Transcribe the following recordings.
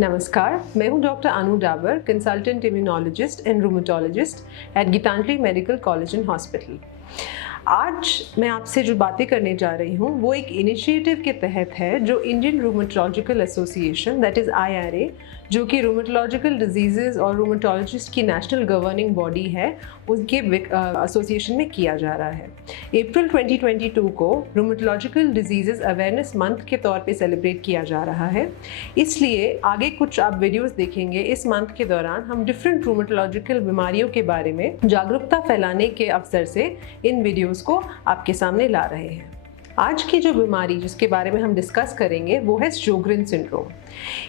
नमस्कार, मैं हूं doctor Anu Dabar, consultant immunologist and rheumatologist at Gitanjali medical college and hospital. आज मैं आपसे जो बातें करने जा रही हूं वो एक इनिशिएटिव के तहत है जो Indian rheumatological association that is IRA, जो कि रूमेटोलॉजिकल डिजीज़ेज और रूमेटोलॉजिस्ट की नेशनल गवर्निंग बॉडी है, उनके एसोसिएशन में किया जा रहा है। अप्रैल 2022 को रूमेटोलॉजिकल डिजीज़ेज अवेयरनेस मंथ के तौर पे सेलिब्रेट किया जा रहा है। इसलिए आगे कुछ आप वीडियोस देखेंगे इस मंथ के दौरान हम डिफरेंट रूमेटोलॉजिकल बीमारियों के बारे में जागरूकता फैलाने के अवसर से इन वीडियोस को आपके सामने ला रहे हैं। आज की जो बीमारी जिसके बारे में हम डिस्कस करेंगे वो है शोग्रेन सिंड्रोम।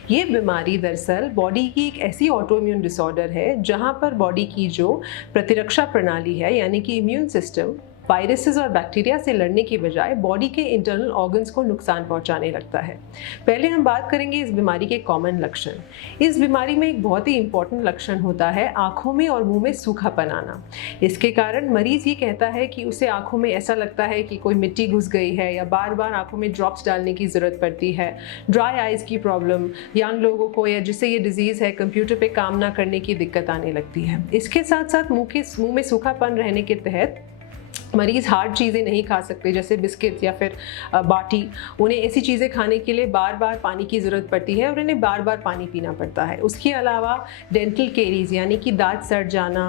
ये बीमारी दरअसल बॉडी की एक ऐसी ऑटोइम्यून डिसऑर्डर है जहाँ पर बॉडी की जो प्रतिरक्षा प्रणाली है यानी कि इम्यून सिस्टम वायरसेस और बैक्टीरिया से लड़ने की बजाय बॉडी के इंटरनल ऑर्गन्स को नुकसान पहुंचाने लगता है। पहले हम बात करेंगे इस बीमारी के कॉमन लक्षण। इस बीमारी में एक बहुत ही इंपॉर्टेंट लक्षण होता है आँखों में और मुंह में सूखापन आना। इसके कारण मरीज ये कहता है कि उसे आँखों में ऐसा लगता है कि कोई मिट्टी घुस गई है या बार बार आँखों में ड्रॉप्स डालने की ज़रूरत पड़ती है। ड्राई आइज़ की प्रॉब्लम, यंग लोगों को या जिससे ये डिजीज़ है कंप्यूटर पे काम ना करने की दिक्कत आने लगती है। इसके साथ साथ मुंह में सूखापन रहने के तहत मरीज़ हार्ड चीज़ें नहीं खा सकते जैसे बिस्किट या फिर बाटी। उन्हें ऐसी चीज़ें खाने के लिए बार बार पानी की ज़रूरत पड़ती है और उन्हें बार बार पानी पीना पड़ता है। उसके अलावा डेंटल केरीज यानी कि दांत सड़ जाना,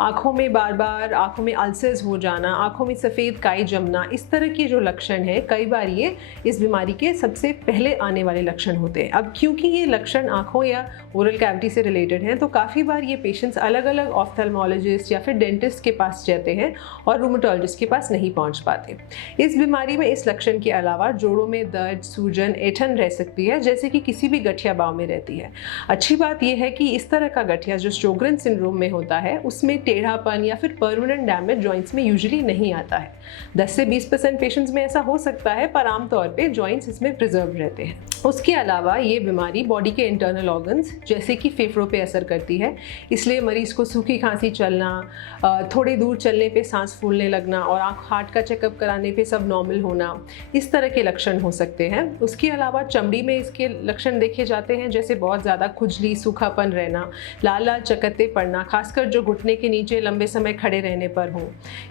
आँखों में बार बार आँखों में अल्सर्स हो जाना, आँखों में सफ़ेद काई जमना, इस तरह के जो लक्षण है कई बार ये इस बीमारी के सबसे पहले आने वाले लक्षण होते हैं। अब क्योंकि ये लक्षण आँखों या ओरल कैविटी से रिलेटेड हैं तो काफ़ी बार ये पेशेंट्स अलग अलग ऑफ्थल्मोलॉजिस्ट या फिर डेंटिस्ट के पास जाते हैं और रूमेटोलॉजिस्ट के पास नहीं पहुंच पाते। इस बीमारी में इस लक्षण के अलावा जोड़ों में दर्द, सूजन, ऐंठन रह सकती है जैसे कि किसी भी गठिया बांव में रहती है। अच्छी बात यह है कि इस तरह का गठिया जो शोग्रेन सिंड्रोम में होता है उसमें टेढ़ापन या फिर परमानेंट डैमेज जॉइंट्स में यूजुअली नहीं आता है। 10 से 20% पेशेंट्स में ऐसा हो सकता है पर आमतौर पर जॉइंट्स इसमें प्रिजर्व रहते हैं। उसके अलावा ये बीमारी बॉडी के इंटरनल ऑर्गन्स जैसे कि फेफड़ों पे असर करती है, इसलिए मरीज को सूखी खांसी चलना, थोड़ी दूर चलने पे सांस फूलने लगना और हार्ट का चेकअप कराने पे सब नॉर्मल होना, इस तरह के लक्षण हो सकते हैं। उसके अलावा चमड़ी में इसके लक्षण देखे जाते हैं जैसे बहुत ज़्यादा खुजली, सूखापन रहना, लाल लाल चकत्ते पड़ना, खासकर जो घुटने के नीचे लंबे समय खड़े रहने पर हो।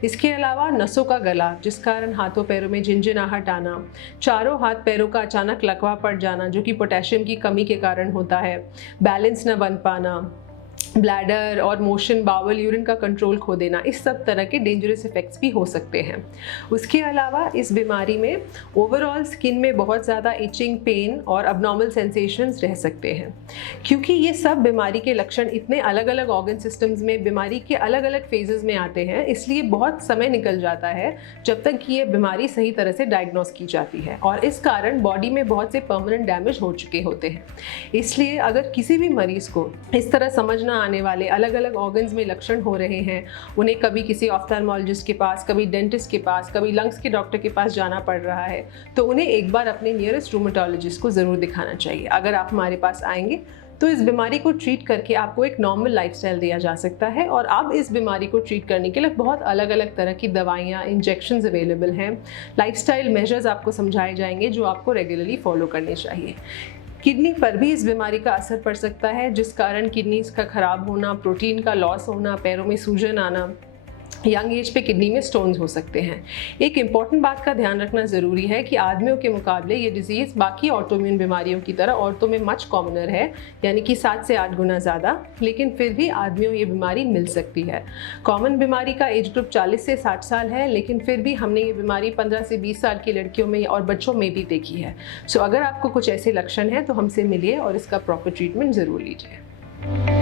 इसके अलावा नसों का गला जिस कारण हाथों पैरों में झिनझिनाहट आना, चारों हाथ पैरों का अचानक लकवा पड़ जाना जो कि पोटेशियम की कमी के कारण होता है, बैलेंस न बन पाना, ब्लैडर और मोशन, बावल, यूरिन का कंट्रोल खो देना, इस सब तरह के डेंजरस इफेक्ट्स भी हो सकते हैं। उसके अलावा इस बीमारी में ओवरऑल स्किन में बहुत ज़्यादा इचिंग, पेन और अबनॉर्मल सेंसेशंस रह सकते हैं। क्योंकि ये सब बीमारी के लक्षण इतने अलग अलग ऑर्गन सिस्टम्स में बीमारी के अलग अलग फेजेस में आते हैं, इसलिए बहुत समय निकल जाता है जब तक कि ये बीमारी सही तरह से डायग्नोस की जाती है और इस कारण बॉडी में बहुत से परमानेंट डैमेज हो चुके होते हैं। इसलिए अगर किसी भी मरीज को इस तरह समझना आने वाले अलग अलग ऑर्गन्स में लक्षण हो रहे हैं, उन्हें कभी किसी ऑफ्थल्मोलॉजिस्ट के पास, कभी डेंटिस्ट के पास, कभी लंग्स के डॉक्टर के पास जाना पड़ रहा है, तो उन्हें एक बार अपने नियरेस्ट रूमेटोलॉजिस्ट को ज़रूर दिखाना चाहिए। अगर आप हमारे पास आएंगे तो इस बीमारी को ट्रीट करके आपको एक नॉर्मल लाइफस्टाइल दिया जा सकता है और अब इस बीमारी को ट्रीट करने के लिए बहुत अलग अलग तरह की दवाइयाँ, इंजेक्शंस अवेलेबल हैं। लाइफस्टाइल मेजर्स आपको समझाए जाएंगे जो आपको रेगुलरली फॉलो करने चाहिए। किडनी पर भी इस बीमारी का असर पड़ सकता है जिस कारण किडनीज का खराब होना, प्रोटीन का लॉस होना, पैरों में सूजन आना, यंग एज पे किडनी में स्टोन्स हो सकते हैं। एक इम्पॉर्टेंट बात का ध्यान रखना ज़रूरी है कि आदमियों के मुकाबले ये डिजीज़ बाकी ऑटोइम्यून बीमारियों की तरह औरतों में मच कॉमनर है, यानी कि 7 से 8 गुना ज़्यादा, लेकिन फिर भी आदमियों ये बीमारी मिल सकती है। कॉमन बीमारी का एज ग्रुप 40 से 60 साल है, लेकिन फिर भी हमने ये बीमारी 15 से 20 साल की लड़कियों में और बच्चों में भी देखी है। सो अगर आपको कुछ ऐसे लक्षण हैं तो हमसे मिलिए और इसका प्रॉपर ट्रीटमेंट ज़रूर लीजिए।